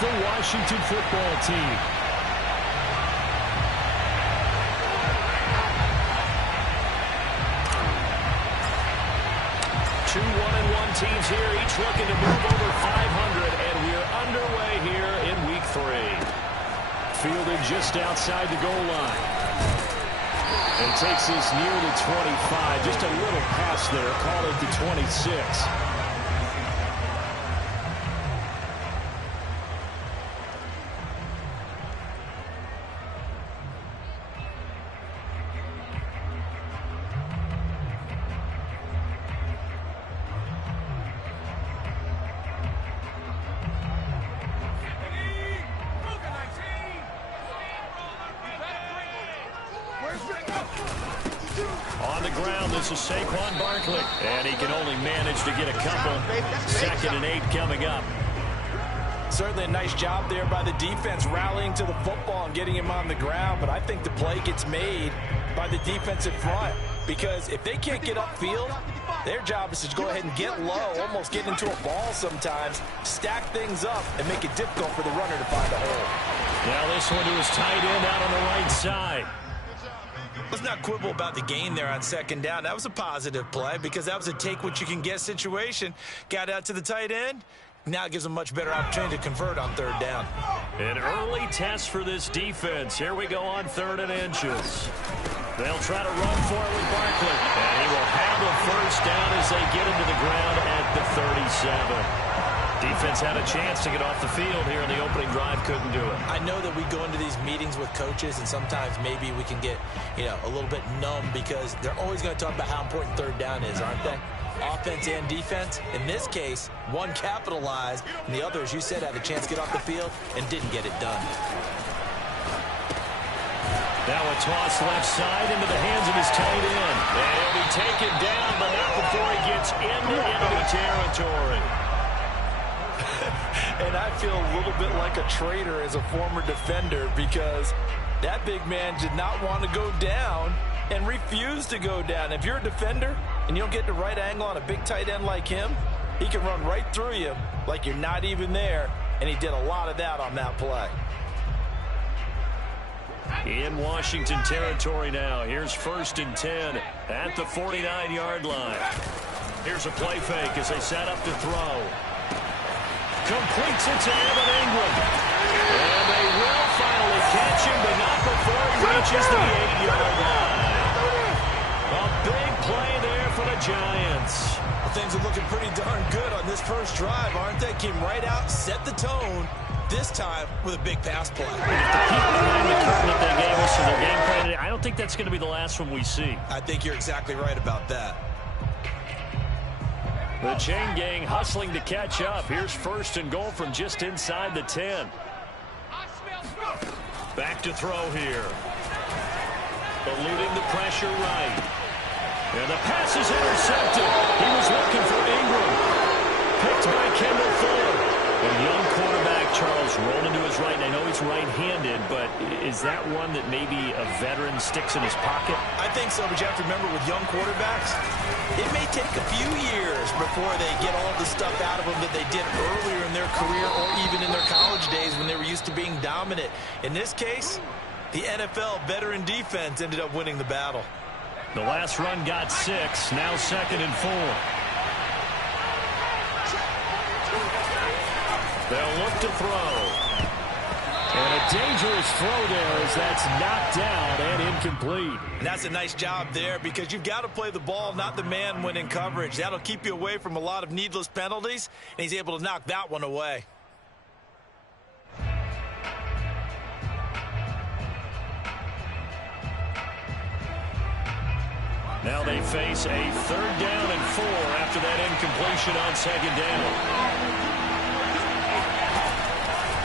the Washington football team. Two 1-1 teams here, each looking to move over 500, and we're underway here in Week 3. Fielded just outside the goal line. It takes us near the 25, just a little past there, call it the 26. On the ground, this is Saquon Barkley, and he can only manage to get a couple. 2nd and 8 coming up. Certainly a nice job there by the defense rallying to the football and getting him on the ground, but I think the play gets made by the defensive front because if they can't get upfield, their job is to go ahead and get low, almost get into a ball sometimes, stack things up, and make it difficult for the runner to find a hole. Now this one to his tight end out on the right side. Let's not quibble about the gain there on 2nd down. That was a positive play because that was a take-what-you-can-get situation. Got out to the tight end. Now it gives them a much better opportunity to convert on 3rd down. An early test for this defense. Here we go on 3rd and inches. They'll try to run for it with Barkley. And he will have the 1st down as they get him to the ground at the 37. Defense had a chance to get off the field here in the opening drive, couldn't do it. I know that we go into these meetings with coaches, and sometimes maybe we can get, a little bit numb because they're always going to talk about how important 3rd down is, aren't they? Offense and defense. In this case, one capitalized, and the other, as you said, had a chance to get off the field and didn't get it done. Now a toss left side into the hands of his tight end. And he'll be taken down, but not before he gets into enemy territory. And I feel a little bit like a traitor as a former defender because that big man did not want to go down and refused to go down. If you're a defender and you don't get the right angle on a big tight end like him, he can run right through you like you're not even there, and he did a lot of that on that play. In Washington territory now. Here's 1st and 10 at the 49-yard line. Here's a play fake as they set up to throw. Completes it to Evan Ingram. And they will finally catch him, but not before he reaches the 8-yard line. A big play there for the Giants. Well, things are looking pretty darn good on this first drive, aren't they? Came right out, set the tone, this time with a big pass play. If the people behind the curtain that they gave us for their game plan today, I don't think that's going to be the last one we see. I think you're exactly right about that. The chain gang hustling to catch up. Here's 1st and goal from just inside the 10. Back to throw here. Eluding the pressure right. And the pass is intercepted. He was looking for Ingram. Picked by Kendall Fuller. A young quarterback, Charles, rolling to his right. And I know he's right-handed, but is that one that maybe a veteran sticks in his pocket? I think so, but you have to remember with young quarterbacks, it may take a few years before they get all the stuff out of them that they did earlier in their career or even in their college days when they were used to being dominant. In this case, the NFL veteran defense ended up winning the battle. The last run got 6, now 2nd and 4. They'll look to throw. And a dangerous throw there as that's knocked down and incomplete. And that's a nice job there because you've got to play the ball, not the man when in coverage. That'll keep you away from a lot of needless penalties, and he's able to knock that one away. Now they face a 3rd down and 4 after that incompletion on 2nd down.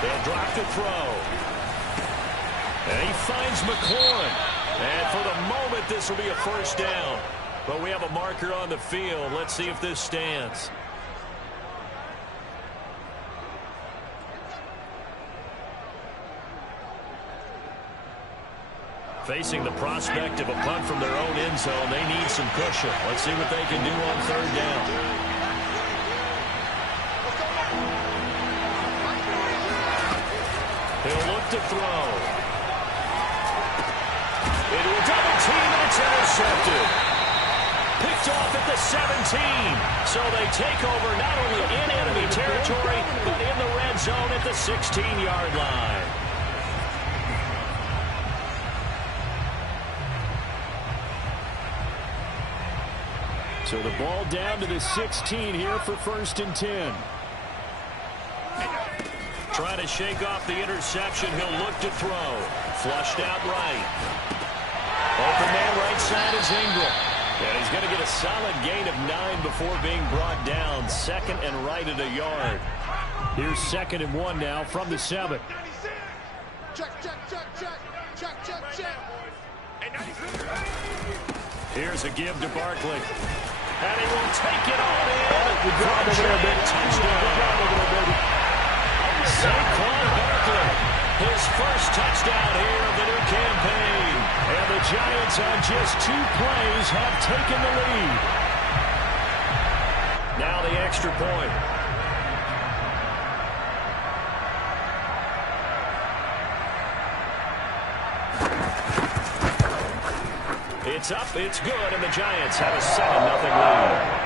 They'll drop the throw. And he finds McLaurin. And for the moment, this will be a 1st down. But we have a marker on the field. Let's see if this stands. Facing the prospect of a punt from their own end zone, they need some cushion. Let's see what they can do on 3rd down. left to throw. Into a double team, and it's intercepted. Picked off at the 17. So they take over not only in enemy territory, but in the red zone at the 16-yard line. So the ball down to the 16 here for 1st and 10. Trying to shake off the interception. He'll look to throw. Flushed out right. Open man right side is Ingram. And he's going to get a solid gain of 9 before being brought down. 2nd and right at a yard. Here's 2nd and 1 now from the 7. Check. Here's a give to Barkley. And he will take it all in. Good job over there, baby. Touchdown. Good job over there, baby. Saquon Barkley, his first touchdown here of the new campaign. And the Giants on just 2 plays have taken the lead. Now the extra point. It's up, it's good, and the Giants have a 7-0 lead.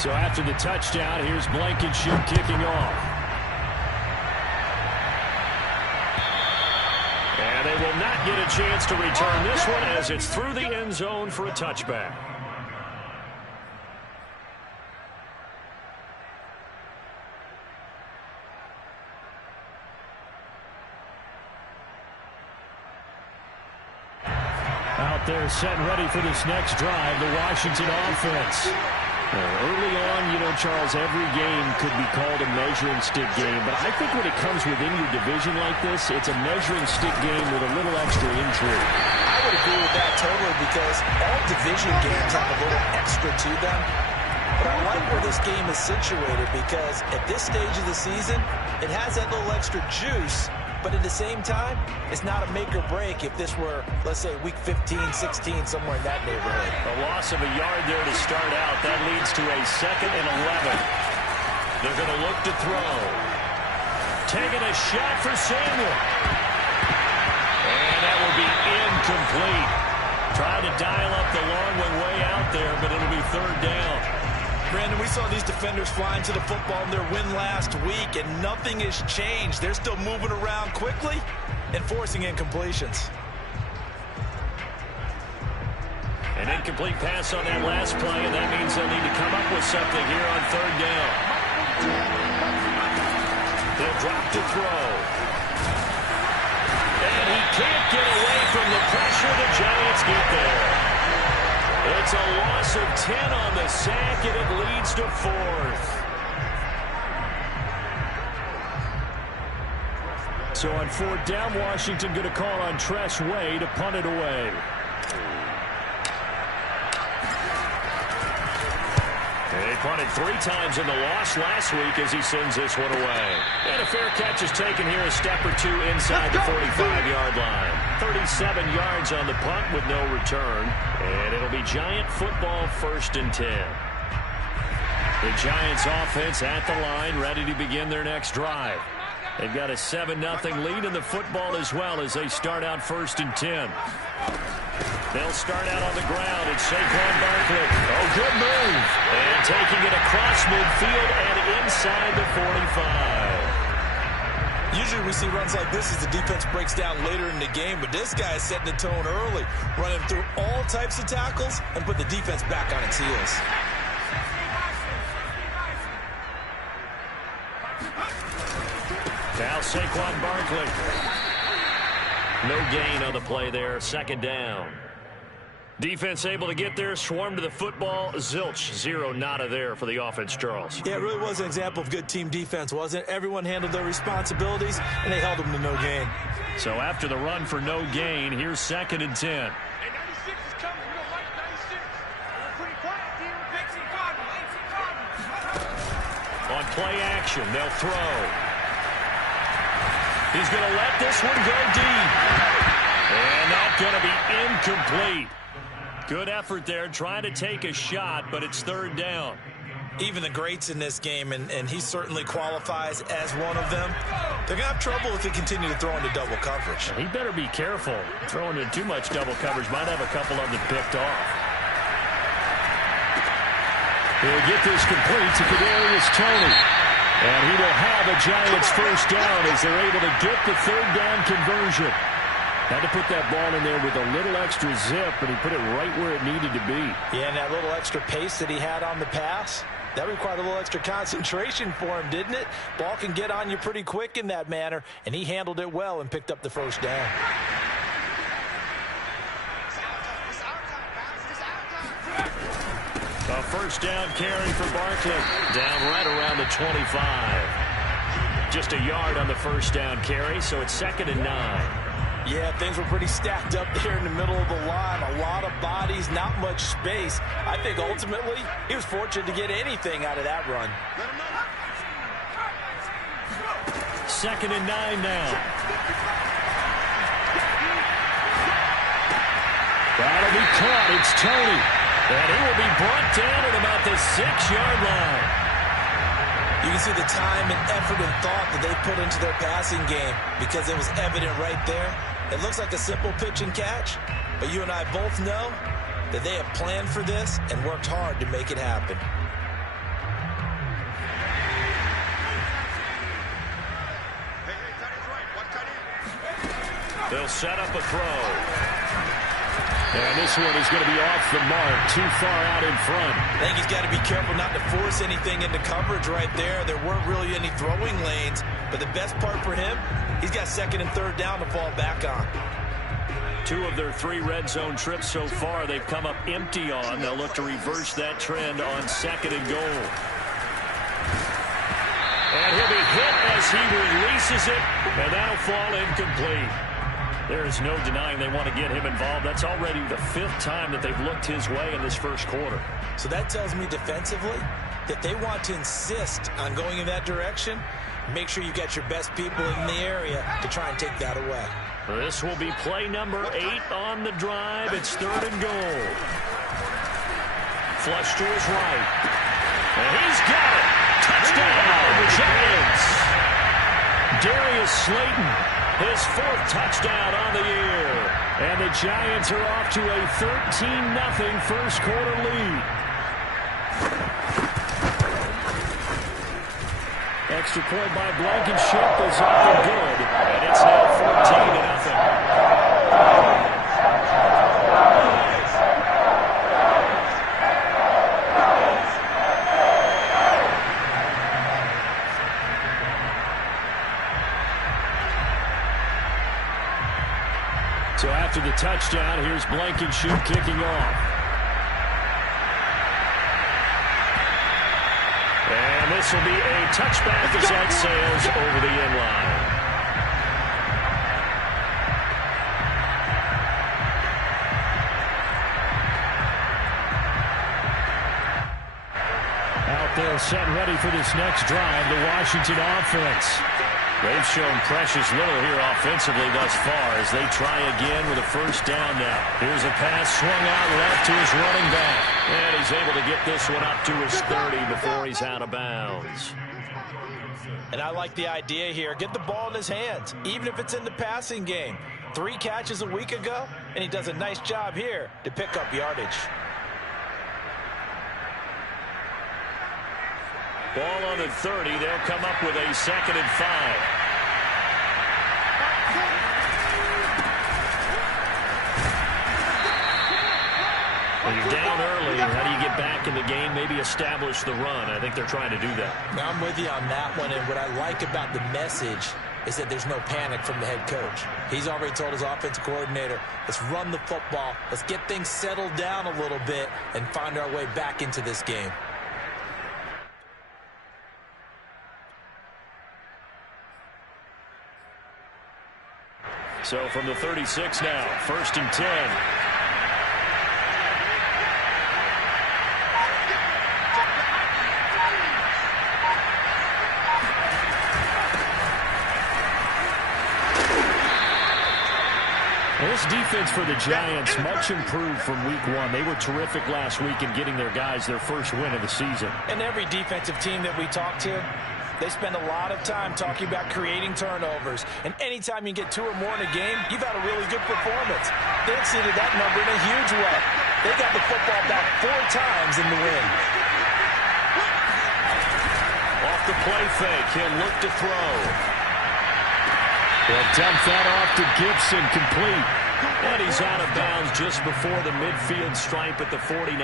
So after the touchdown, here's Blankenship kicking off. And they will not get a chance to return this one as it's through the end zone for a touchback. Out there set and ready for this next drive, the Washington offense. Early on, you know, Charles, every game could be called a measuring stick game. But I think when it comes within your division like this, it's a measuring stick game with a little extra intrigue. I would agree with that totally because all division games have a little extra to them. But I like where this game is situated because at this stage of the season, it has that little extra juice. But at the same time, it's not a make or break if this were, let's say, week 15, 16, somewhere in that neighborhood. A loss of a yard there to start out. That leads to a 2nd and 11. They're going to look to throw. Taking a shot for Samuel. And that will be incomplete. Trying to dial up the long way out there, but it'll be 3rd down. Brandon, we saw these defenders flying to the football in their win last week, and nothing has changed. They're still moving around quickly and forcing incompletions. An incomplete pass on that last play, and that means they'll need to come up with something here on 3rd down. They'll drop to throw. And he can't get away from the pressure. The Giants get there. It's a loss of 10 on the sack, and it leads to 4th. So on 4th down, Washington going to call on Tress Way to punt it away. They punted 3 times in the loss last week as he sends this one away. And a fair catch is taken here a step or 2 inside the 45-yard line. 37 yards on the punt with no return. And it'll be Giant football 1st and 10. The Giants offense at the line, ready to begin their next drive. They've got a 7-0 lead in the football as well as they start out 1st and 10. They'll start out on the ground. It's Saquon Barkley. Oh, good move. And taking it across midfield and inside the 45. Usually we see runs like this as the defense breaks down later in the game, but this guy is setting the tone early, running through all types of tackles and put the defense back on its heels. Now Saquon Barkley. No gain on the play there. 2nd down. Defense able to get there, swarm to the football. Zilch, 0 nada there for the offense, Charles. Yeah, it really was an example of good team defense, wasn't it? Everyone handled their responsibilities, and they held them to no gain. So after the run for no gain, here's 2nd and 10. Hey, 96 is coming. We don't like 96. We're pretty quiet here. On play action, they'll throw. He's going to let this one go deep. And that's going to be incomplete. Good effort there trying to take a shot, but it's third down. Even the greats in this game, and he certainly qualifies as one of them, they're going to have trouble if they continue to throw into double coverage. He better be careful. Throwing in too much double coverage might have a couple of them picked off. He'll get this complete to Kadarius Toney. And he will have a Giants first down as they're able to get the third down conversion. Had to put that ball in there with a little extra zip, and he put it right where it needed to be. Yeah, and that little extra pace that he had on the pass, that required a little extra concentration for him, didn't it? Ball can get on you pretty quick in that manner, and he handled it well and picked up the first down. A first down carry for Barkley. Down right around the 25. Just a yard on the first down carry, so it's 2nd and 9. Yeah, things were pretty stacked up there in the middle of the line. A lot of bodies, not much space. I think ultimately he was fortunate to get anything out of that run. 2nd and 9 now. That'll be caught. It's Toney. And he will be brought down at about the 6-yard line. You can see the time and effort and thought that they put into their passing game because it was evident right there. It looks like a simple pitch and catch, but you and I both know that they have planned for this and worked hard to make it happen. They'll set up a throw. And this one is going to be off the mark, too far out in front. I think he's got to be careful not to force anything into coverage right there. There weren't really any throwing lanes, but the best part for him, he's got 2nd and 3rd down to fall back on. 2 of their 3 red zone trips so far they've come up empty on. They'll look to reverse that trend on 2nd and goal. And he'll be hit as he releases it, and that'll fall incomplete. There is no denying they want to get him involved. That's already the 5th time that they've looked his way in this first quarter. So that tells me defensively that they want to insist on going in that direction. Make sure you got your best people in the area to try and take that away. This will be play number 8 on the drive. It's 3rd and goal. Flush to his right. And he's got it. Touchdown, the Giants. Darius Slayton, his 4th touchdown on the year. And the Giants are off to a 13-0 first quarter lead. Extra point by Blankenship is up and good. And it's now 14-0. So after the touchdown, here's Blankenship kicking off. And this will be a touchback as that sails over the end line. Out there set ready for this next drive, the Washington offense. They've shown precious little here offensively thus far as they try again with a first down now. Here's a pass swung out left to his running back. And he's able to get this one up to his 30 before he's out of bounds. And I like the idea here. Get the ball in his hands, even if it's in the passing game. 3 catches a week ago, and he does a nice job here to pick up yardage. Ball on the 30. They'll come up with a 2nd and 5. When you're down early, how do you get back in the game, maybe establish the run? I think they're trying to do that. Now, I'm with you on that one, and what I like about the message is that there's no panic from the head coach. He's already told his offensive coordinator, let's run the football, let's get things settled down a little bit and find our way back into this game. So from the 36 now, 1st and 10. This defense for the Giants, much improved from week one. They were terrific last week in getting their guys their first win of the season. And every defensive team that we talk to, they spend a lot of time talking about creating turnovers. And anytime you get 2 or more in a game, you've had a really good performance. They exceeded that number in a huge way. They got the football back 4 times in the win. Off the play fake, he'll look to throw. He'll dump that off to Gibson, complete. And he's out of bounds just before the midfield stripe at the 49.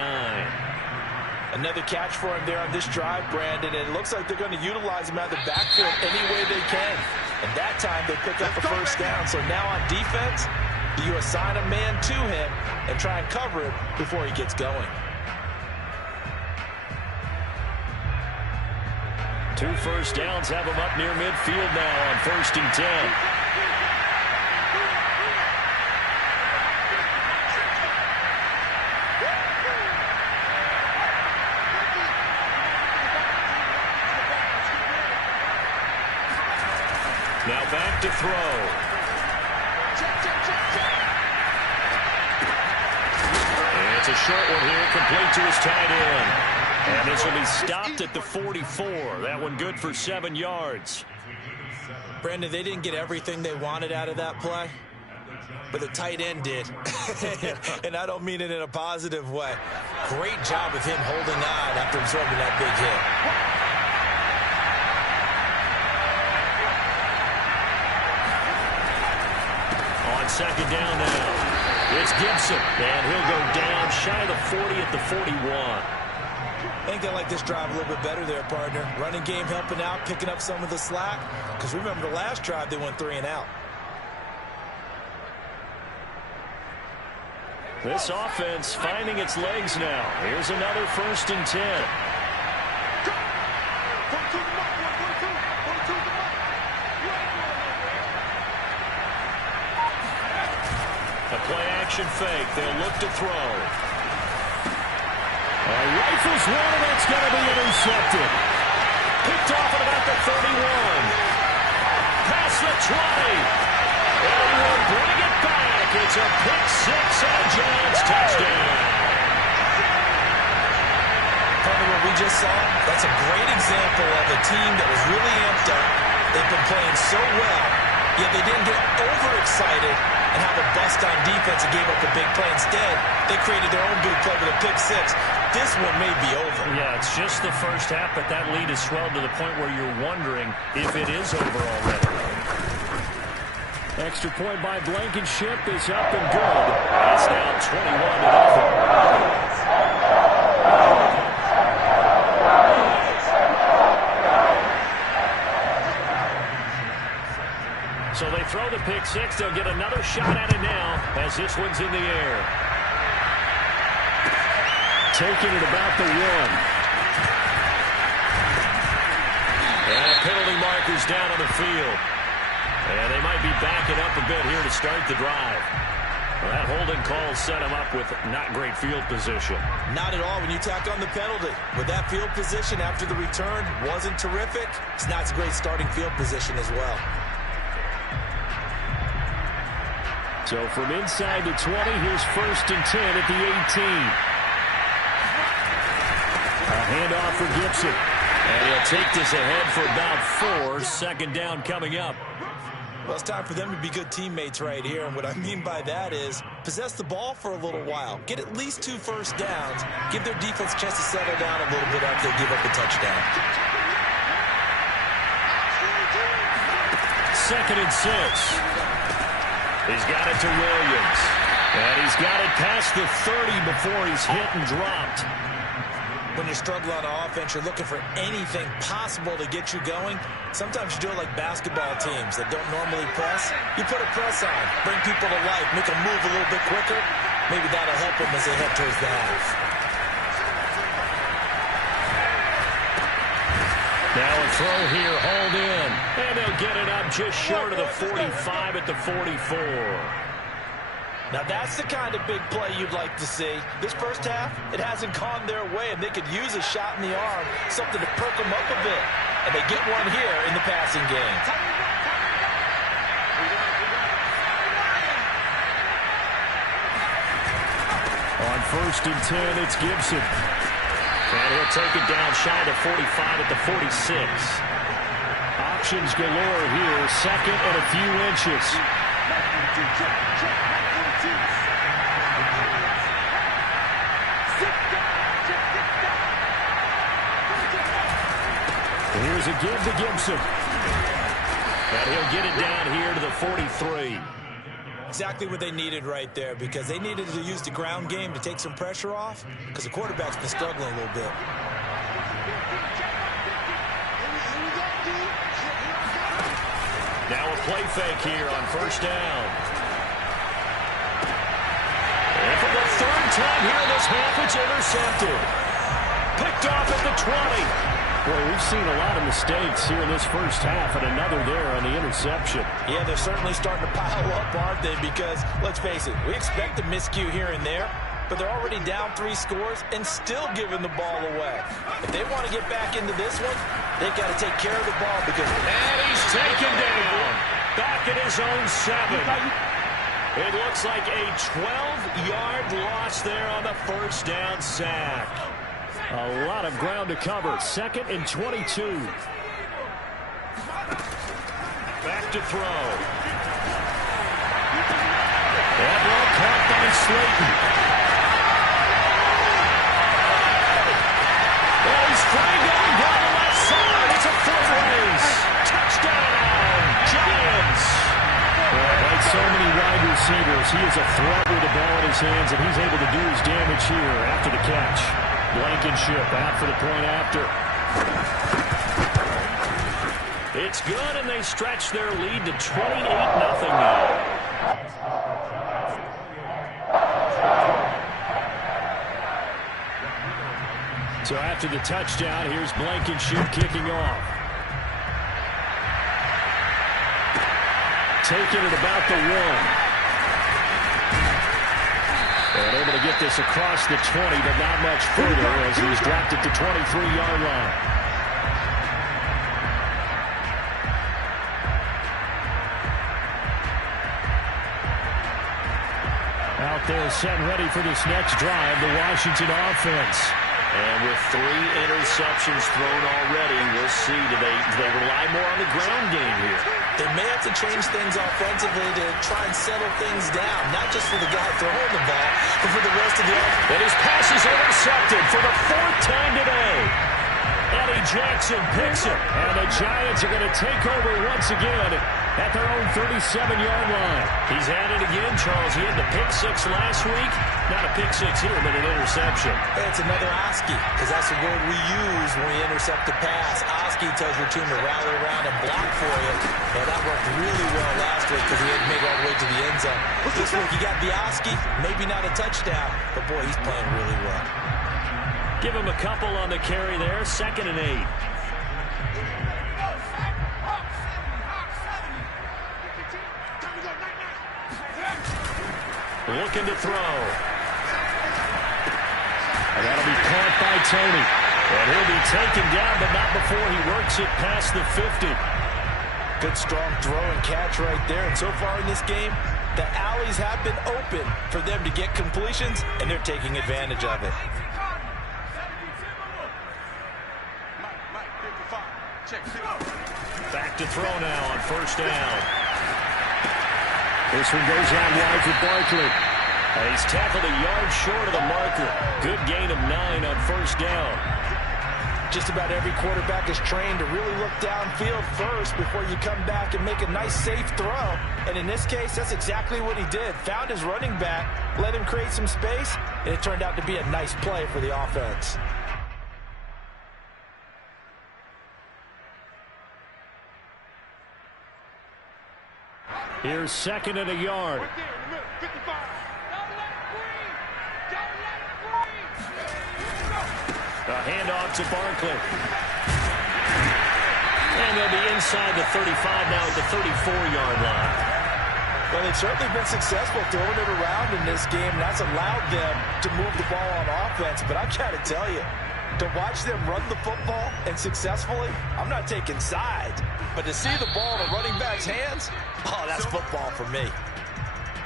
Another catch for him there on this drive, Brandon, and it looks like they're going to utilize him out of the backfield any way they can. And that time they pick up a first down. So now on defense, do you assign a man to him and try and cover it before he gets going? 2 first downs have him up near midfield now on 1st and 10. Now back to throw. And it's a short one here, complete to his tight end. And this will be stopped at the 44. That one good for 7 yards. Brandon, they didn't get everything they wanted out of that play, but the tight end did. And I don't mean it in a positive way. Great job of him holding on after absorbing that big hit. On 2nd down now, it's Gibson, and he'll go down shy of the 40 at the 41. I think they like this drive a little bit better there, partner. Running game helping out, picking up some of the slack. Because remember the last drive, they went 3 and out. This offense finding its legs now. Here's another 1st and 10. A play-action fake. They'll look to throw. Rifles one, and it's going to be intercepted. Picked off at about the 31. Past the 20. And we'll bring it back. It's a pick 6 and a Giants touchdown. Partner, what we just saw, that's a great example of a team that was really amped up. They've been playing so well, yet they didn't get overexcited and have a bust on defense and gave up a big play. Instead, they created their own big play with a pick 6. This one may be over. Yeah, it's just the first half, but that lead has swelled to the point where you're wondering if it is over already. Extra point by Blankenship is up and good. It's now 21-0. So they throw the pick 6. They'll get another shot at it now as this one's in the air. Taking it about the 1. And a penalty marker's down on the field. And they might be backing up a bit here to start the drive. Well, that holding call set him up with not great field position. Not at all when you tack on the penalty. With that field position after the return wasn't terrific, it's not a great starting field position as well. So from inside the 20, here's 1st and 10 at the 18. A handoff for Gibson. And he'll take this ahead for about 4. 2nd down coming up. Well, it's time for them to be good teammates right here. And what I mean by that is possess the ball for a little while. Get at least 2 first downs. Give their defense a chance to settle down a little bit after they give up a touchdown. 2nd and 6. He's got it to Williams. And he's got it past the 30 before he's hit and dropped. When you struggle on offense, you're looking for anything possible to get you going. Sometimes you do it like basketball teams that don't normally press. You put a press on, bring people to life, make them move a little bit quicker. Maybe that'll help them as they head towards the half. Now a throw here, hauled in. And they'll get it up just short of the 45 at the 44. Now that's the kind of big play you'd like to see. This first half, it hasn't gone their way, and they could use a shot in the arm, something to perk them up a bit. And they get one here in the passing game. first and 10, it's Gibson. And he'll take it down shy of the 45 at the 46. Options galore here. Second and a few inches. Here's a give to Gibson. And he'll get it down here to the 43. Exactly what they needed right there, because they needed to use the ground game to take some pressure off, because the quarterback's been struggling a little bit. Now a play fake here on first down. And for the third time here in this half, it's intercepted. Picked off at the 20. Well, we've seen a lot of mistakes here in this first half, and another there on the interception. Yeah, they're certainly starting to pile up, aren't they? Because, let's face it, we expect a miscue here and there, but they're already down 3 scores and still giving the ball away. If they want to get back into this one, they've got to take care of the ball because... And he's taken down. Back at his own 7. It looks like a 12-yard loss there on the first down sack. A lot of ground to cover. Second and 22. Back to throw. That ball caught by Slayton. Oh, he's free going down the left side. It's a foot race. Touchdown, Giants. Well, like so many wide receivers, he is a threat with the ball in his hands, and he's able to do his damage here after the catch. Blankenship out for the point after. It's good, and they stretch their lead to 28-0 now. So after the touchdown, here's Blankenship kicking off. Taking it about the 1. And able to get this across the 20, but not much further as he's dropped it to 23-yard line. Out there set and ready for this next drive, the Washington offense. And with 3 interceptions thrown already, we'll see. Do they rely more on the ground game here? They may have to change things offensively to try and settle things down, not just for the guy throwing the ball, but for the rest of the offense. And his pass is intercepted for the 4th time today. Eddie Jackson picks it, and the Giants are going to take over once again at their own 37-yard line. He's at it again, Charles. He had the pick 6 last week. Not a pick 6 here, but an interception. Hey, it's another Oski, because that's the word we use when we intercept a pass. Oski tells your team to rally around and block for you. And that worked really well last week because he had to make all the way to the end zone. This week he got the Oski, maybe not a touchdown, but boy, he's playing really well. Give him a couple on the carry there. 2nd and 8. Looking to throw. And that'll be caught by Tony. And he'll be taken down, but not before he works it past the 50. Good strong throw and catch right there. And so far in this game, the alleys have been open for them to get completions, and they're taking advantage of it. Back to throw now on first down. This one goes out wide for Barkley. And he's tackled a yard short of the marker. Good gain of 9 on first down. Just about every quarterback is trained to really look downfield first before you come back and make a nice, safe throw. And in this case, that's exactly what he did. Found his running back, let him create some space, and it turned out to be a nice play for the offense. Here's 2nd and a yard. A handoff to Barkley. And they'll be inside the 35 now at the 34-yard line. Well, they've certainly been successful throwing it around in this game. That's allowed them to move the ball on offense. But I've got to tell you, to watch them run the football and successfully, I'm not taking sides. But to see the ball in a running back's hands, oh, that's football for me.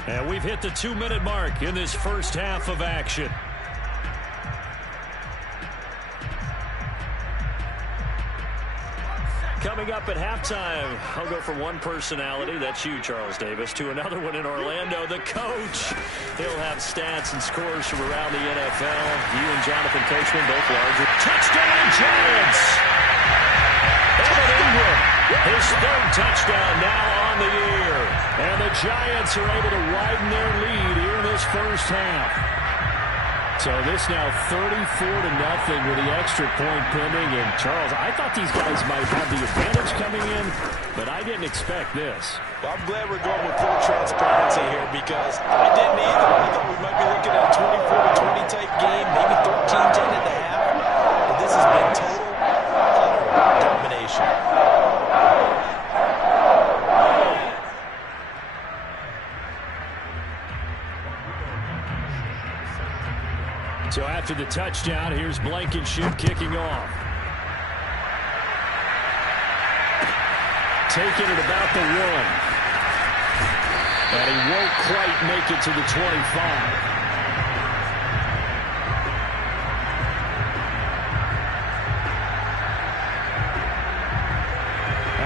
And we've hit the 2-minute mark in this first half of action. Coming up at halftime, I'll go from one personality, that's you, Charles Davis, to another one in Orlando, the coach. He'll have stats and scores from around the NFL. You and Jonathan Coachman, both larger. Touchdown, Giants! Evan Ingram, his third touchdown now on the year. And the Giants are able to widen their lead here in this first half. So this now 34-0 with the extra point pending. And Charles, I thought these guys might have the advantage coming in, but I didn't expect this. Well, I'm glad we're going with full transparency here because I didn't either. I thought we might be looking at a 24-20 type game, maybe 13-10 at the half. But this has been total, utter domination. So after the touchdown, here's Blankenship kicking off. Taking it about the 1. And he won't quite make it to the 25.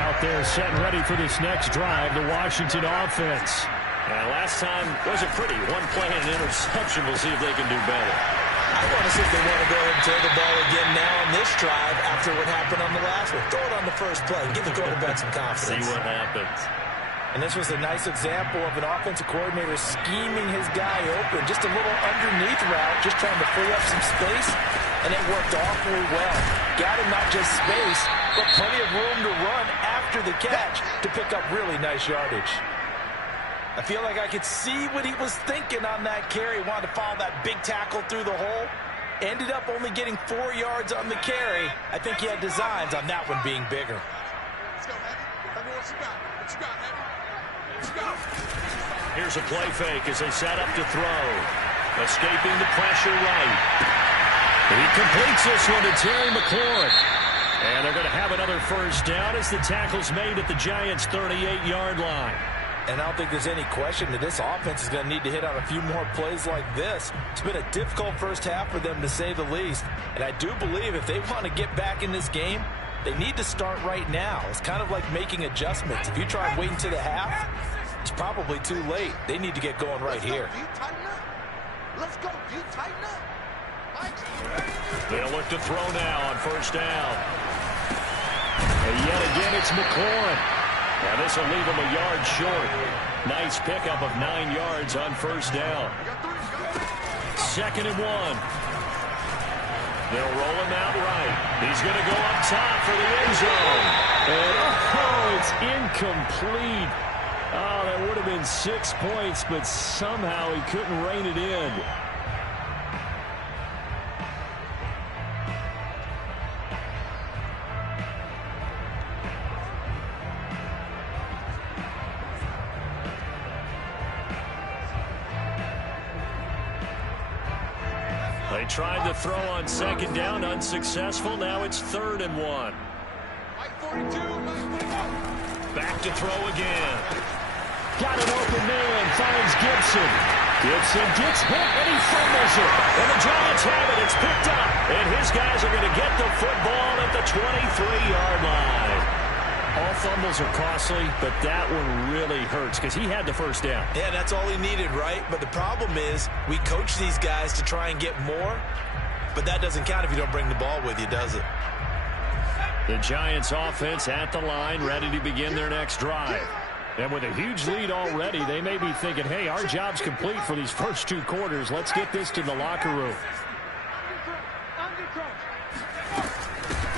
Out there set and ready for this next drive, the Washington offense. And last time wasn't pretty. One play and an interception. We'll see if they can do better. I want to see if they want to go ahead and throw the ball again now on this drive after what happened on the last one. Throw it on the first play. Give the quarterback some confidence. See what happens. And this was a nice example of an offensive coordinator scheming his guy open. Just a little underneath route, just trying to free up some space. And it worked awfully well. Got him not just space, but plenty of room to run after the catch to pick up really nice yardage. I feel like I could see what he was thinking on that carry. Wanted to follow that big tackle through the hole. Ended up only getting 4 yards on the carry. I think he had designs on that one being bigger. Let's go, Heavy. Tell me what you got. What you got, Heavy? What you got? Here's a play fake as they set up to throw. Escaping the pressure right. He completes this one to Terry McLaurin. And they're going to have another first down as the tackle's made at the Giants' 38-yard line. And I don't think there's any question that this offense is going to need to hit on a few more plays like this. It's been a difficult first half for them, to say the least. And I do believe if they want to get back in this game, they need to start right now. It's kind of like making adjustments. If you try and wait until the half, it's probably too late. They need to get going right here. Let's go, D. Tighten up. They'll look to throw now on first down. And yet again, it's McLaurin. Now this will leave him a yard short. Nice pickup of 9 yards on first down. 2nd and 1. They'll roll him out right. He's going to go up top for the end zone. And it's incomplete. Oh, that would have been 6 points, but somehow he couldn't rein it in. They tried to throw on 2nd down, unsuccessful. Now it's 3rd and 1. Back to throw again. Got an open man, finds Gibson. Gibson gets hit, and he fumbles it. And the Giants have it. It's picked up. And his guys are going to get the football at the 23-yard line. All fumbles are costly, but that one really hurts because he had the first down. Yeah, that's all he needed, right? But the problem is we coach these guys to try and get more, but that doesn't count if you don't bring the ball with you, does it? The Giants offense at the line, ready to begin their next drive. And with a huge lead already, they may be thinking, hey, our job's complete for these first 2 quarters. Let's get this to the locker room.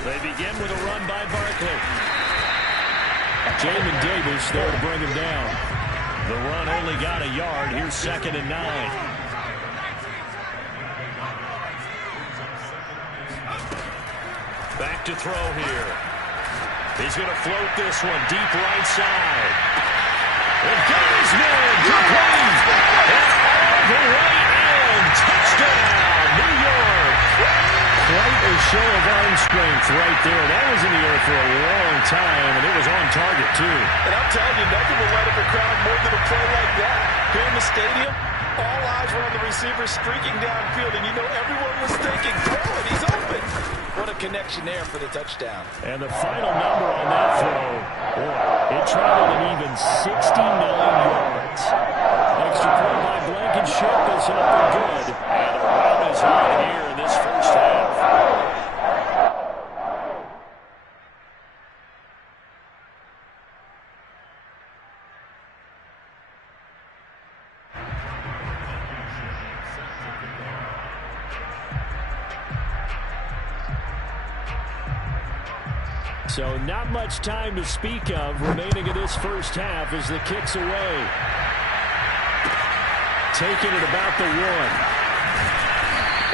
They begin with a run by Barkley. Jamin Davis there to bring him down. The run only got a yard. Here's 2nd and 9. Back to throw here. He's going to float this one deep right side. It goes man, complete. And all the way in. Touchdown, New York. Quite a show of arm strength right there. That was in the air for a long time, and it was on target, too. And I'm telling you, nothing will light up a crowd more than a play like that. Here in the stadium, all eyes were on the receiver streaking downfield, and you know everyone was thinking, throw it, he's open. What a connection there for the touchdown. And the final number on that throw, boy, it traveled an even 69 yards. Extra point by Blankenship is up and good. And the round is on here in this first half. So not much time to speak of remaining in this first half as the kick's away. Taking it about the 1.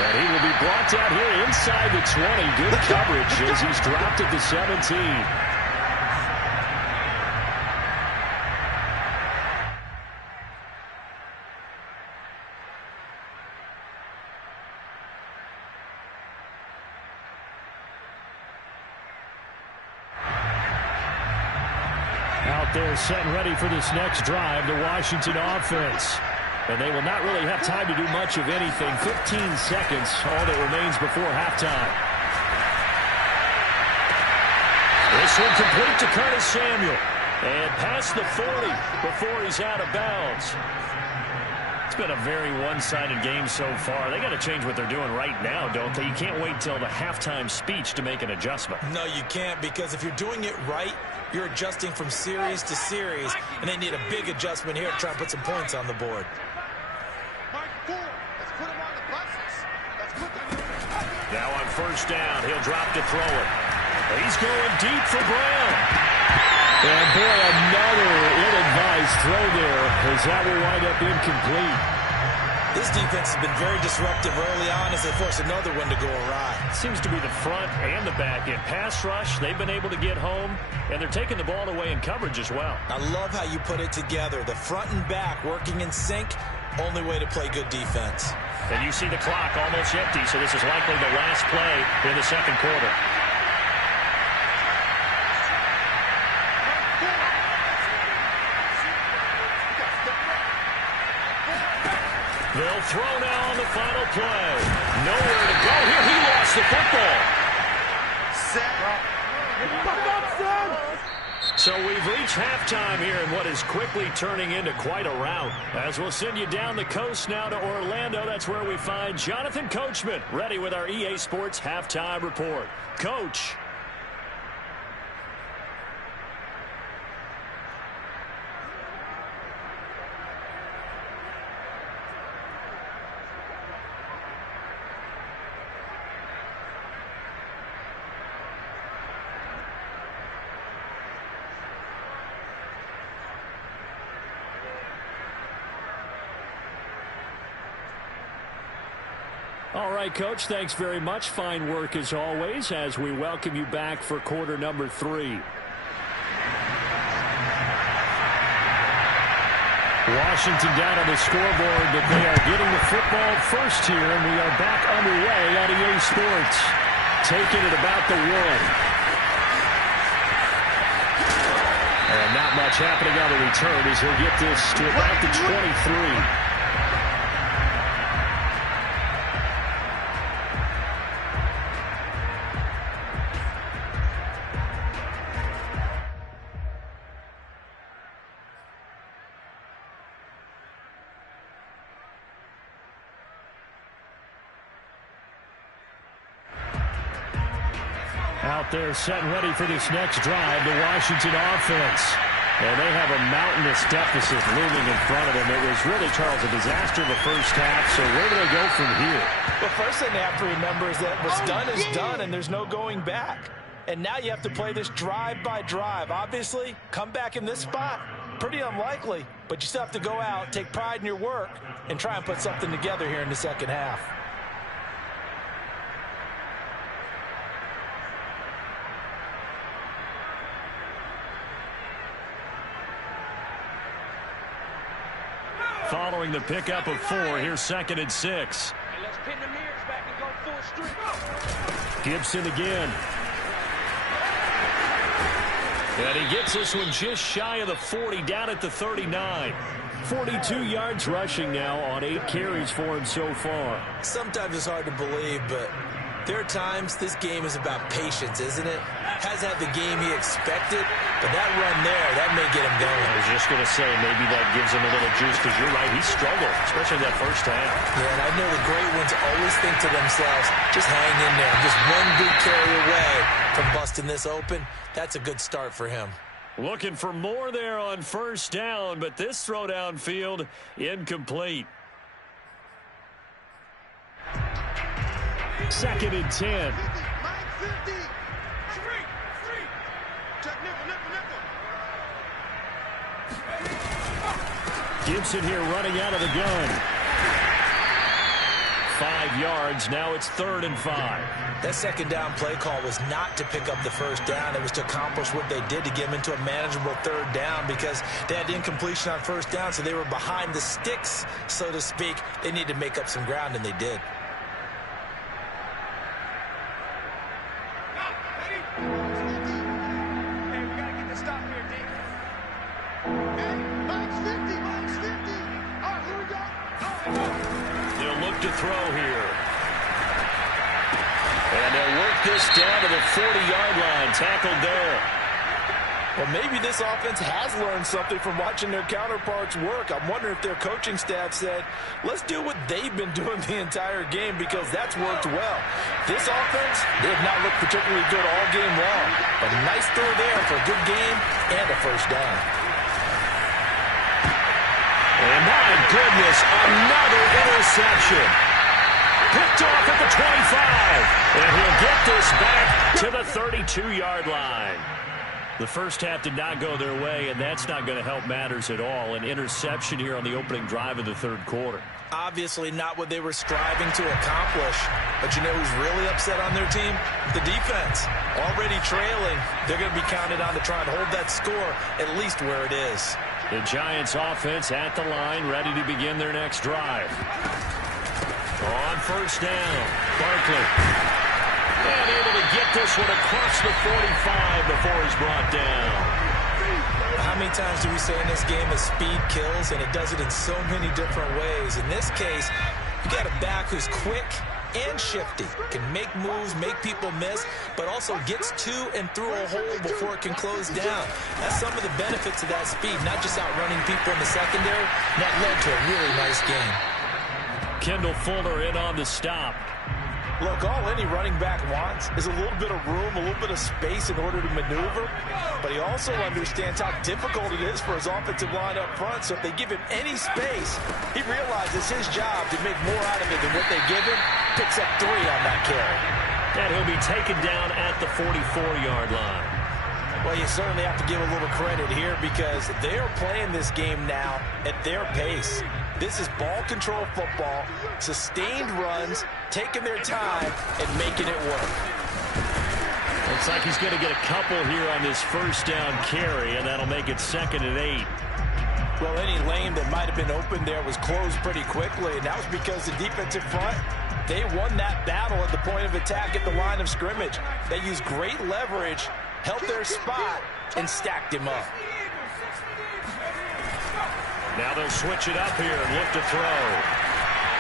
And he will be brought down here inside the 20. Good coverage as he's dropped at the 17. Out there set and ready for this next drive, the Washington offense. And they will not really have time to do much of anything. 15 seconds, all that remains before halftime. This one complete to Curtis Samuel. And past the 40 before he's out of bounds. It's been a very one-sided game so far. They got to change what they're doing right now, don't they? You can't wait till the halftime speech to make an adjustment. No, you can't, because if you're doing it right, you're adjusting from series to series, and they need a big adjustment here to try and put some points on the board. Now on first down, he'll drop to throw it. He's going deep for Brown. And boy, another ill-advised throw there, as that will wind up incomplete. This defense has been very disruptive early on as they force another one to go awry. Seems to be the front and the back end. Pass rush, they've been able to get home, and they're taking the ball away in coverage as well. I love how you put it together. The front and back working in sync, only way to play good defense. And you see the clock almost empty, so this is likely the last play in the second quarter. They'll throw now on the final play. Nowhere to go here. He lost the football. So we've reached halftime here in what is quickly turning into quite a rout. As we'll send you down the coast now to Orlando. That's where we find Jonathan Coachman ready with our EA Sports Halftime Report. Coach. All right, Coach, thanks very much. Fine work as always as we welcome you back for quarter number 3. Washington down on the scoreboard, but they are getting the football first here, and we are back underway on EA Sports. Taking it about the 1. And not much happening on the return as he'll get this to about the 23. Out there set and ready for this next drive, the Washington offense. And they have a mountainous deficit looming in front of them. It was really, Charles, a disaster of the first half. So where do they go from here? The first thing they have to remember is that what's done is done, and there's no going back. And now you have to play this drive by drive. Obviously, come back in this spot, pretty unlikely. But you still have to go out, take pride in your work, and try and put something together here in the second half. Following the pickup of 4, here's 2nd and 6. And let's pin the mirrors back and go full streak. Gibson again. And he gets this one just shy of the 40, down at the 39. 42 yards rushing now on 8 carries for him so far. Sometimes it's hard to believe, but There are times this game is about patience, isn't it? Hasn't had the game he expected, but that run there, that may get him going. I was just going to say, maybe that gives him a little juice, because you're right, he struggled, especially that first half. Yeah, and I know the great ones always think to themselves, just hang in there. I'm just one big carry away from busting this open. That's a good start for him. Looking for more there on first down, but this throw downfield incomplete. 2nd and 10. Gibson here running out of the gun. 5 yards. Now it's 3rd and 5. That second down play call was not to pick up the first down. It was to accomplish what they did to get them into a manageable 3rd down, because they had incompletion on first down, so they were behind the sticks, so to speak. They needed to make up some ground, and they did. To throw here. And they'll work this down to the 40-yard line. Tackled there. Well, maybe this offense has learned something from watching their counterparts work. I'm wondering if their coaching staff said, let's do what they've been doing the entire game, because that's worked well. This offense, they have not looked particularly good all game long. But a nice throw there for a good game and a first down. And my goodness, another interception. Picked off at the 25. And he'll get this back to the 32-yard line. The first half did not go their way, and that's not going to help matters at all. An interception here on the opening drive of the 3rd quarter. Obviously not what they were striving to accomplish. But you know who's really upset on their team? The defense. Already trailing. They're going to be counted on to try and hold that score at least where it is. The Giants offense at the line, ready to begin their next drive. On first down, Barkley. And able to get this one across the 45 before he's brought down. How many times do we say in this game that speed kills, and it does it in so many different ways? In this case, you got a back who's quick and shifty, can make moves, make people miss, but also gets to and through a hole before it can close down. That's some of the benefits of that speed, not just outrunning people in the secondary. That led to a really nice game. Kendall Fuller in on the stop. Look, all any running back wants is a little bit of room, a little bit of space in order to maneuver, but he also understands how difficult it is for his offensive line up front, so if they give him any space, he realizes his job to make more out of it than what they give him. Picks up 3 on that carry. And he'll be taken down at the 44-yard line. Well, you certainly have to give a little credit here, because they're playing this game now at their pace. This is ball control football, sustained runs, taking their time, and making it work. Looks like he's going to get a couple here on this first down carry, and that'll make it 2nd and 8. Well, any lane that might have been open there was closed pretty quickly, and that was because the defensive front, they won that battle at the point of attack at the line of scrimmage. They used great leverage, held their spot, and stacked him up. Now they'll switch it up here and look to throw.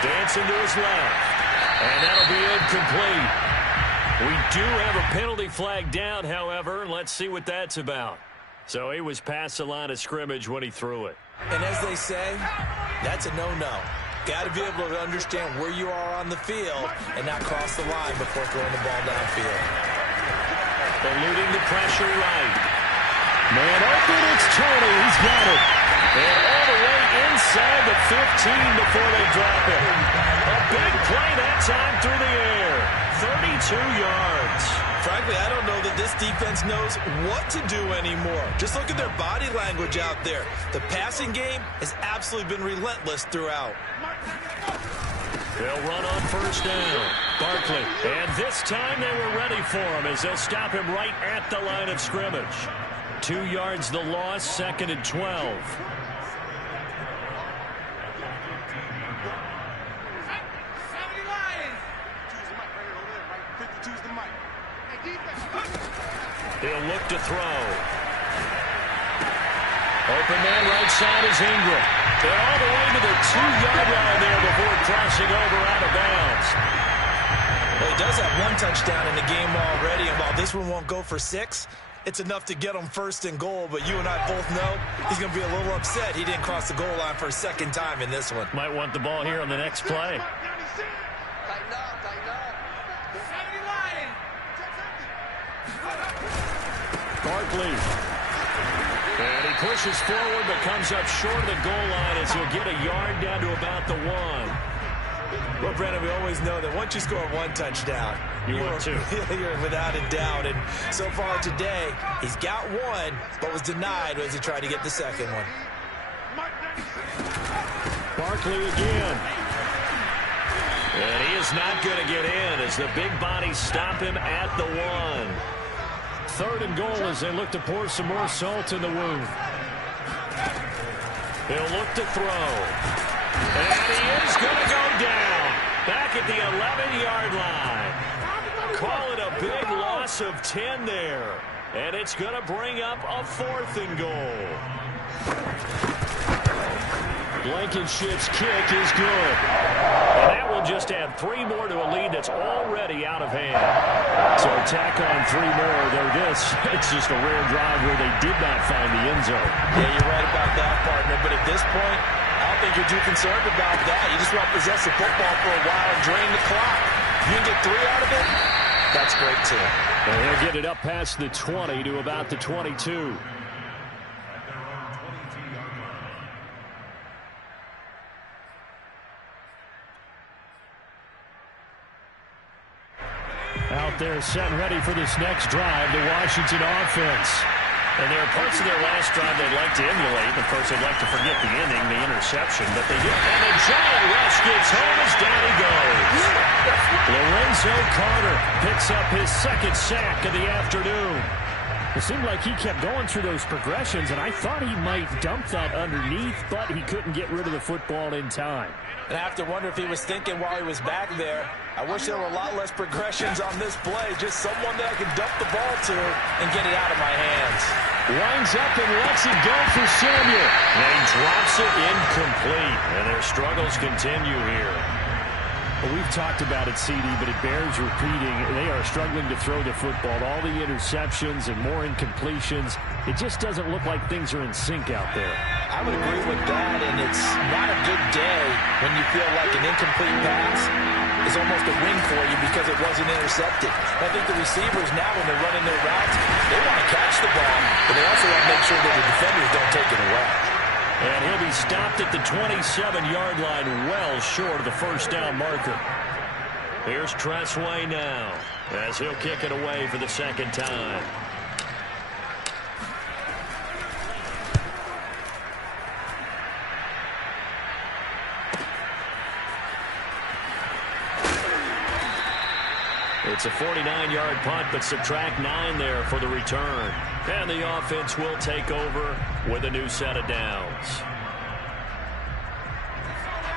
Dancing to his left. And that'll be incomplete. We do have a penalty flag down, however. Let's see what that's about. So he was past the line of scrimmage when he threw it. And as they say, that's a no-no. Got to be able to understand where you are on the field and not cross the line before throwing the ball downfield. Eluding the pressure right. Man open, it's Tony. He's got it. And all the way inside the 15 before they drop it. A big play that time through the air. 32 yards. Frankly, I don't know that this defense knows what to do anymore. Just look at their body language out there. The passing game has absolutely been relentless throughout. They'll run on first down. Barkley. And this time they were ready for him as they'll stop him right at the line of scrimmage. 2 yards the loss, 2nd and 12. He'll look to throw. Open man right side is Ingram. And all the way to the 2-yard line there before crossing over out of bounds. Well, he does have one touchdown in the game already, and while this one won't go for 6, it's enough to get him first and goal. But you and I both know he's going to be a little upset he didn't cross the goal line for a second time in this one. Might want the ball here on the next play. Barkley. And he pushes forward but comes up short of the goal line as he'll get a yard down to about the 1. Well, Brandon, we always know that once you score one touchdown, you're without a doubt. And so far today, he's got one, but was denied as he tried to get the second one. Barkley again. And he is not going to get in as the big bodies stop him at the 1. 3rd and goal as they look to pour some more salt in the wound. He'll look to throw. And he is going to go down back at the 11-yard line. Call it a big loss of 10 there. And it's going to bring up a 4th and goal. Blankenship's kick is good. And that will just add 3 more to a lead that's already out of hand. So tack on 3 more, though it's just a rare drive where they did not find the end zone. Yeah, you're right about that, partner. But at this point, I don't think you're too concerned about that. You just want to possess the football for a while and drain the clock. If you can get 3 out of it, that's great, too. And he'll get it up past the 20 to about the 22. Out there set and ready for this next drive, the Washington offense. And there are parts of their last drive they'd like to emulate. Of course, they'd like to forget the inning, the interception, but they did. And the giant rush gets home as down he goes. Lorenzo Carter picks up his 2nd sack of the afternoon. It seemed like he kept going through those progressions, and I thought he might dump that underneath, but he couldn't get rid of the football in time. And I have to wonder if he was thinking while he was back there, I wish there were a lot less progressions on this play. Just someone that I could dump the ball to and get it out of my hands. Winds up and lets it go for Samuel. And he drops it incomplete. And their struggles continue here. Well, we've talked about it, CD, but it bears repeating. They are struggling to throw the football. All the interceptions and more incompletions. It just doesn't look like things are in sync out there. I would agree with that, and it's not a good day when you feel like an incomplete pass is almost a win for you because it wasn't intercepted. I think the receivers now, when they're running their routes, they want to catch the ball, but they also want to make sure that the defenders don't take it away. And he'll be stopped at the 27-yard line, well short of the first down marker. Here's Tressway now as he'll kick it away for the 2nd time. It's a 49-yard punt, but subtract 9 there for the return. And the offense will take over with a new set of downs.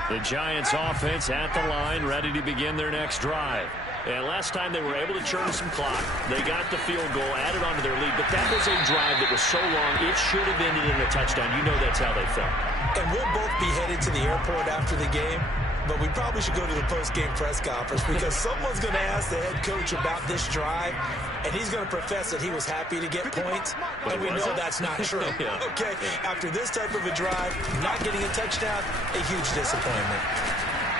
The Giants offense at the line, ready to begin their next drive. And last time they were able to churn some clock. They got the field goal, added on to their lead. But that was a drive that was so long, it should have ended in a touchdown. You know that's how they felt. And we'll both be headed to the airport after the game. But we probably should go to the post-game press conference because someone's going to ask the head coach about this drive, and he's going to profess that he was happy to get points, and we know that's not true. Yeah. Okay, after this type of a drive, not getting a touchdown, a huge disappointment.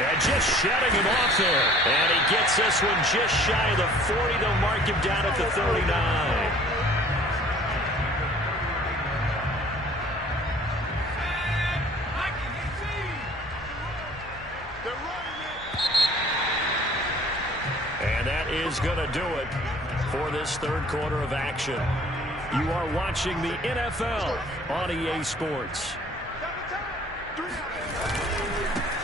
And just shutting him off there. And he gets this one just shy of the 40. They'll mark him down at the 39. And that is going to do it for this 3rd quarter of action. You are watching the NFL on EA Sports.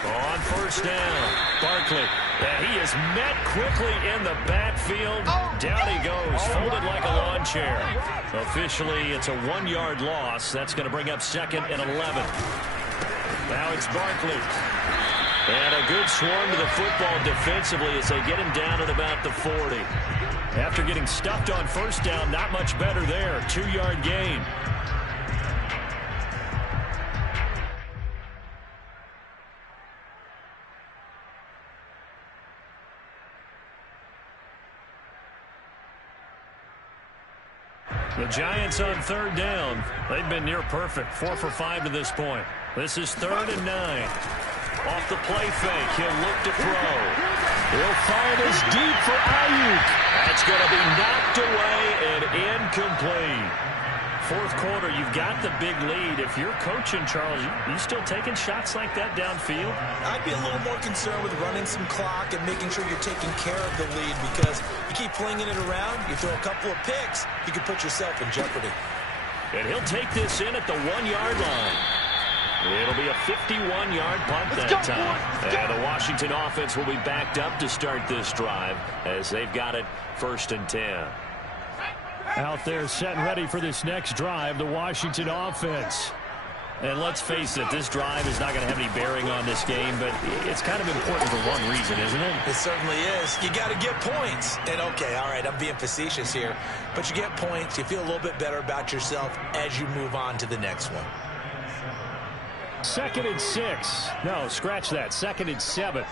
On first down, Barkley. And he is met quickly in the backfield. Down he goes, folded like a lawn chair. Officially, it's a 1-yard loss. That's going to bring up 2nd and 11. Now it's Barkley. And a good swarm to the football defensively as they get him down at about the 40. After getting stuffed on first down, not much better there. 2-yard gain. The Giants on third down. They've been near perfect. 4 for 5 to this point. This is 3rd and 9. Off the play fake, he'll look to throw. He'll fire this deep for Ayuk. That's going to be knocked away and incomplete. Fourth quarter, you've got the big lead. If you're coaching, Charles, you still taking shots like that downfield? I'd be a little more concerned with running some clock and making sure you're taking care of the lead, because you keep flinging it around, you throw a couple of picks, you can put yourself in jeopardy. And he'll take this in at the 1-yard line. It'll be a 51-yard punt that time. And the Washington offense will be backed up to start this drive as they've got it 1st and 10. Out there set and ready for this next drive, the Washington offense. And let's face it, this drive is not going to have any bearing on this game, but it's kind of important for one reason, isn't it? It certainly is. You got to get points. And okay, all right, I'm being facetious here, but you get points, you feel a little bit better about yourself as you move on to the next one. 2nd and 6. No, scratch that. 2nd and 7.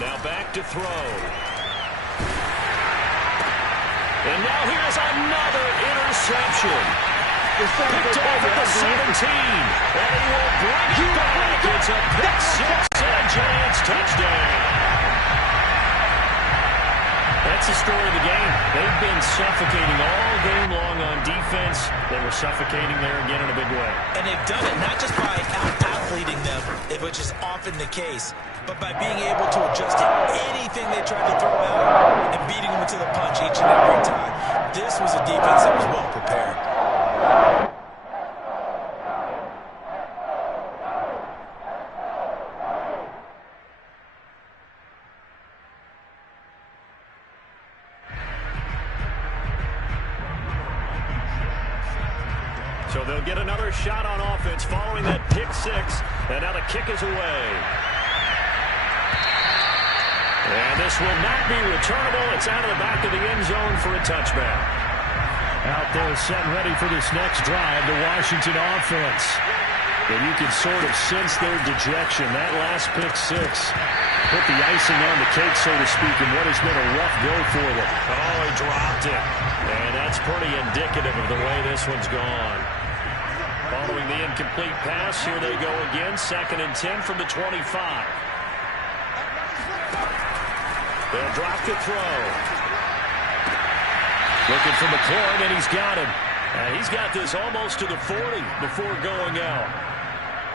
Now back to throw. And now here's another interception. Picked off at the 17. And he will bring it back. It's a pick 6 and a Giants touchdown. That's the story of the game. They've been suffocating all game long on defense. They were suffocating there again in a big way. And they've done it not just by out-athleting them, which is often the case, but by being able to adjust to anything they tried to throw out and beating them to the punch each and every time. This was a defense that was well prepared. So they'll get another shot on offense following that pick 6. And now the kick is away. And this will not be returnable. It's out of the back of the end zone for a touchback. Out there set and ready for this next drive, the Washington offense. And you can sort of sense their dejection. That last pick 6 put the icing on the cake, so to speak, in what has been a rough go for them. Oh, he dropped it. And that's pretty indicative of the way this one's gone. Following the incomplete pass, here they go again. 2nd and 10 from the 25. They'll drop the throw. Looking for McLaurin, and he's got him. He's got this almost to the 40 before going out.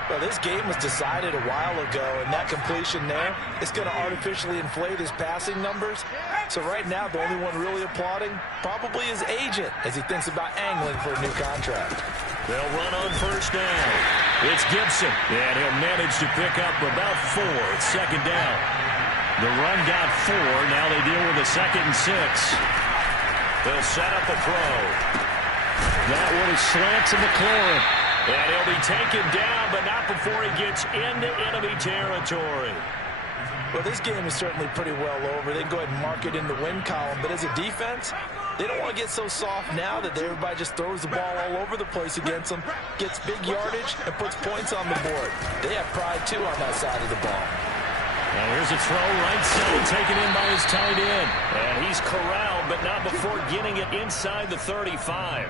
Well, this game was decided a while ago, and that completion there is going to artificially inflate his passing numbers. So right now, the only one really applauding probably his agent as he thinks about angling for a new contract. They'll run on 1st down. It's Gibson, and he'll manage to pick up about 4. It's 2nd down. The run got 4. Now they deal with a 2nd and 6. They'll set up a throw. That one is slants to McLaurin. And he'll be taken down, but not before he gets into enemy territory. Well, this game is certainly pretty well over. They can go ahead and mark it in the win column. But as a defense, they don't want to get so soft now that everybody just throws the ball all over the place against them, gets big yardage, and puts points on the board. They have pride, too, on that side of the ball. Now here's a throw right side taken in by his tight end. And he's corralled, but not before getting it inside the 35.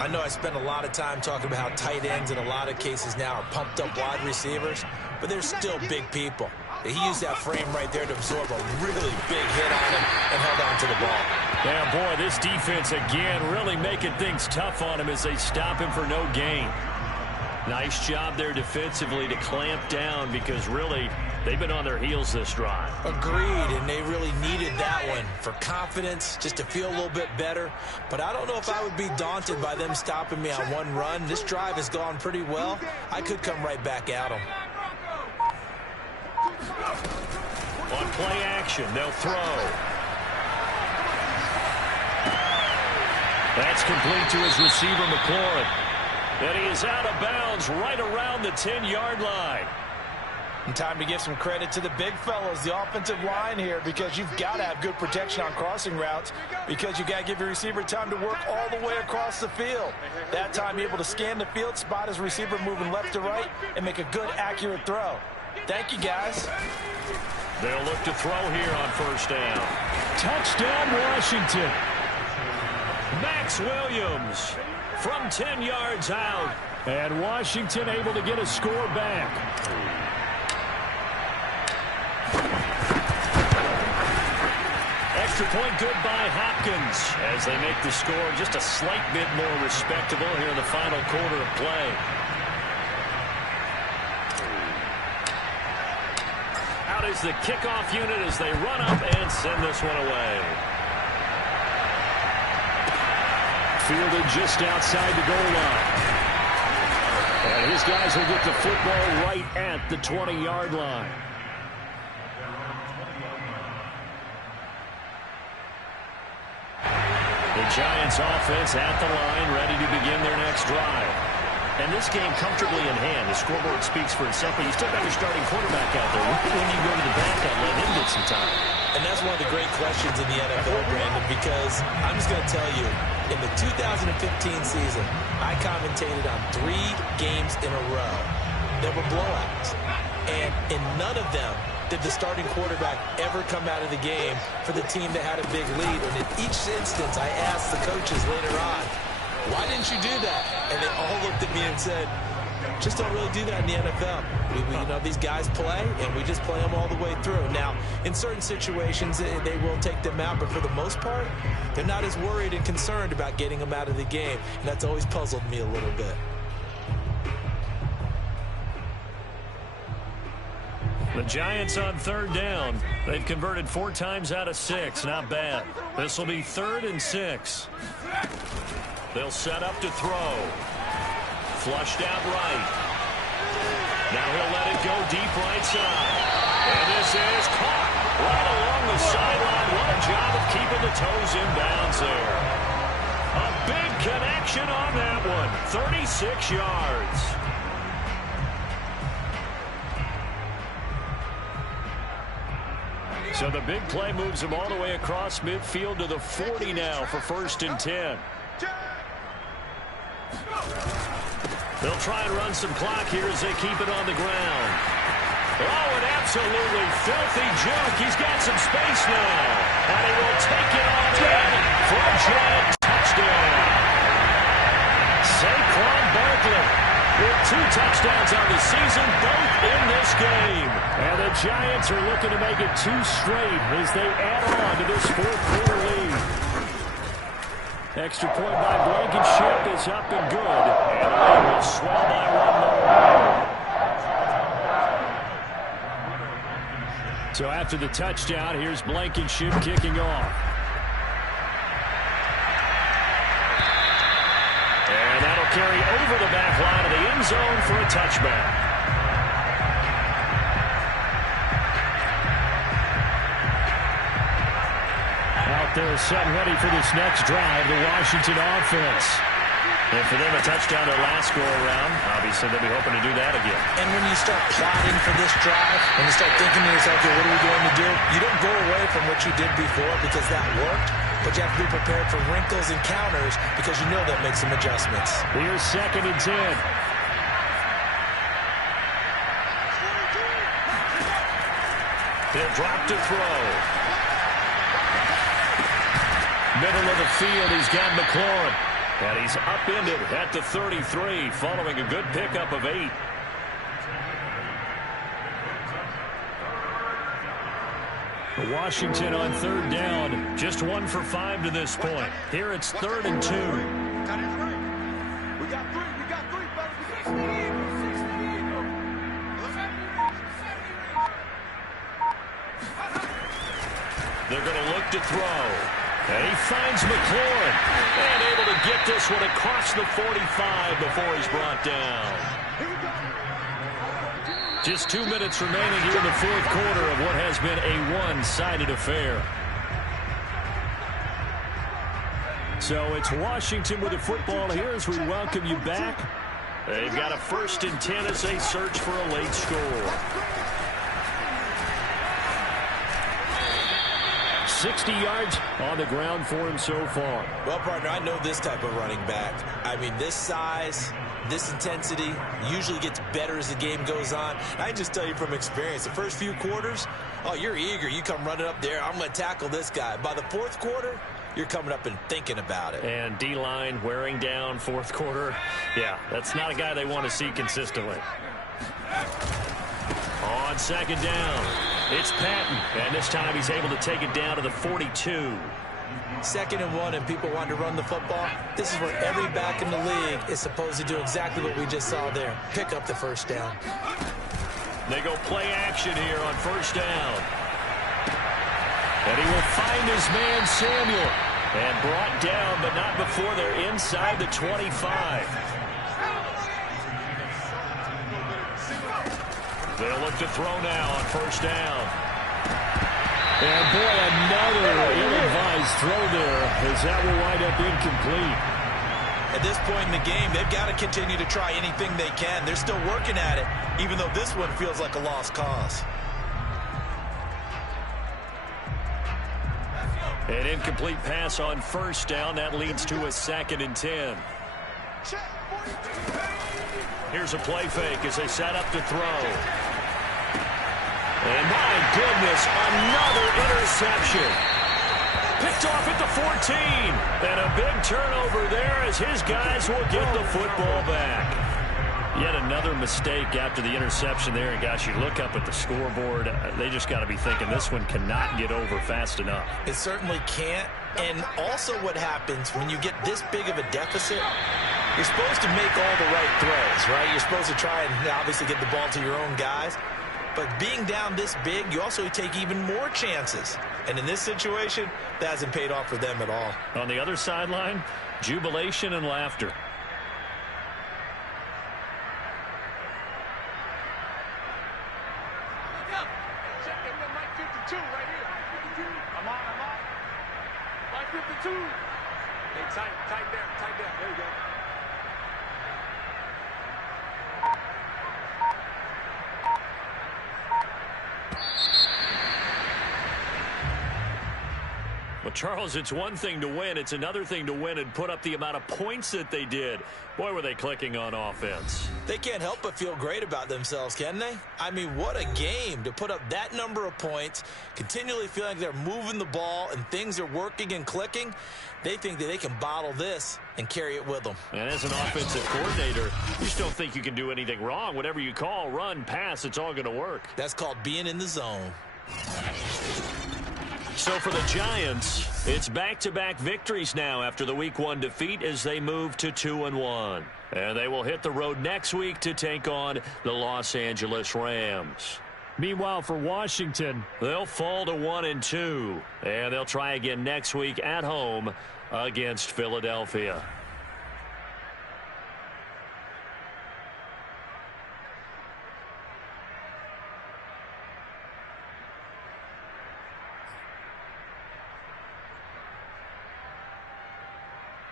I know I spend a lot of time talking about how tight ends in a lot of cases now are pumped up wide receivers, but they're still big people. He used that frame right there to absorb a really big hit on him and held on to the ball. Yeah, boy, this defense again really making things tough on him as they stop him for no gain. Nice job there defensively to clamp down because really they've been on their heels this drive. Agreed, and they really needed that one for confidence, just to feel a little bit better. But I don't know if I would be daunted by them stopping me on one run. This drive has gone pretty well. I could come right back at them. On play action, they'll throw. That's complete to his receiver, McLaurin. And he is out of bounds right around the 10-yard line. And time to give some credit to the big fellas, the offensive line here, because you've got to have good protection on crossing routes because you got to give your receiver time to work all the way across the field. That time, you're able to scan the field, spot his receiver moving left to right, and make a good, accurate throw. Thank you, guys. They'll look to throw here on first down. Touchdown, Washington. Max Williams from 10 yards out. And Washington able to get a score back. Extra point good by Hopkins as they make the score just a slight bit more respectable here in the final quarter of play. Out is the kickoff unit as they run up and send this one away. Fielded just outside the goal line. And his guys will get the football right at the 20-yard line. The Giants offense at the line, ready to begin their next drive. And this game comfortably in hand. The scoreboard speaks for itself, but you still got your starting quarterback out there. When you go to the backup, let him get some time. And that's one of the great questions in the NFL, Brandon, because I'm just going to tell you, in the 2015 season, I commentated on 3 games in a row. There were blowouts. And in none of them did the starting quarterback ever come out of the game for the team that had a big lead. And in each instance, I asked the coaches later on, why didn't you do that? And they all looked at me and said, just don't really do that in the NFL. You know, these guys play, and we just play them all the way through. Now, in certain situations, they will take them out, but for the most part, they're not as worried and concerned about getting them out of the game, and that's always puzzled me a little bit. The Giants on third down. They've converted 4 times out of 6. Not bad. This will be 3rd and 6. They'll set up to throw. Flushed out right. Now he'll let it go deep right side. And this is caught right along the sideline. What a job of keeping the toes in bounds there. A big connection on that one. 36 yards. So the big play moves them all the way across midfield to the 40 now for 1st and 10. They'll try and run some clock here as they keep it on the ground. Oh, an absolutely filthy juke. He's got some space now. And he will take it on in for a giant touchdown. Saquon Barkley with 2 touchdowns on the season, both in this game. And the Giants are looking to make it 2 straight as they add on to this 4th quarter lead. Extra point by Blankenship is up and good. And they will swell by 1 more. So after the touchdown, here's Blankenship kicking off. And that'll carry over the back line of the end zone for a touchback. They're setting ready for this next drive, the Washington offense. And for them, a touchdown their last go-around. Obviously, they'll be hoping to do that again. And when you start plotting for this drive, when you start thinking to yourself, okay, what are we going to do? You don't go away from what you did before because that worked, but you have to be prepared for wrinkles and counters because you know that makes some adjustments. Here's 2nd and 10. He'll drop to throw. Middle of the field, he's got McLaurin. And he's upended at the 33, following a good pickup of 8. Washington on 3rd down. Just 1 for 5 to this point. Here it's 3rd and 2. We got 3. We got 3, buddy. They're going to look to throw. And he finds McLaurin. And able to get this one across the 45 before he's brought down. Just 2 minutes remaining here in the 4th quarter of what has been a one-sided affair. So it's Washington with the football here as we welcome you back. They've got a 1st and 10 as they search for a late score. 60 yards on the ground for him so far. Well, partner, I know this type of running back. I mean, this size, this intensity usually gets better as the game goes on. And I can just tell you from experience, the first few quarters, oh, you're eager. You come running up there, I'm going to tackle this guy. By the fourth quarter, you're coming up and thinking about it. And D-line wearing down fourth quarter. Yeah, that's not a guy they want to see consistently. On second down, it's Patton. And this time he's able to take it down to the 42. 2nd and 1, and people want to run the football. This is where every back in the league is supposed to do exactly what we just saw there. Pick up the first down. They go play action here on first down. And he will find his man Samuel. And brought down, but not before they're inside the 25. They'll look to throw now on first down. And boy, another ill-advised throw there, as that will wind up incomplete. At this point in the game, they've got to continue to try anything they can. They're still working at it, even though this one feels like a lost cause. An incomplete pass on first down. That leads to a 2nd and 10. Here's a play fake as they set up to throw. And my goodness, another interception. Picked off at the 14. And a big turnover there as his guys will get the football back. Yet another mistake after the interception there. And gosh, you look up at the scoreboard, they just got to be thinking this one cannot get over fast enough. It certainly can't. And also what happens when you get this big of a deficit, you're supposed to make all the right throws, right? You're supposed to try and obviously get the ball to your own guys. But being down this big, you also take even more chances. And in this situation, that hasn't paid off for them at all. On the other sideline, jubilation and laughter. Mike 52 right here. I'm on. Mike 52. Hey, tight down. There you go. Well, Charles, it's one thing to win. It's another thing to win and put up the amount of points that they did. Boy, were they clicking on offense. They can't help but feel great about themselves, can they? I mean, what a game to put up that number of points, continually feeling like they're moving the ball and things are working and clicking. They think that they can bottle this and carry it with them. And as an offensive coordinator, you just don't think you can do anything wrong. Whatever you call, run, pass, it's all going to work. That's called being in the zone. So for the Giants, it's back-to-back victories now after the Week 1 defeat as they move to 2-1. And they will hit the road next week to take on the Los Angeles Rams. Meanwhile, for Washington, they'll fall to 1-2. And they'll try again next week at home against Philadelphia.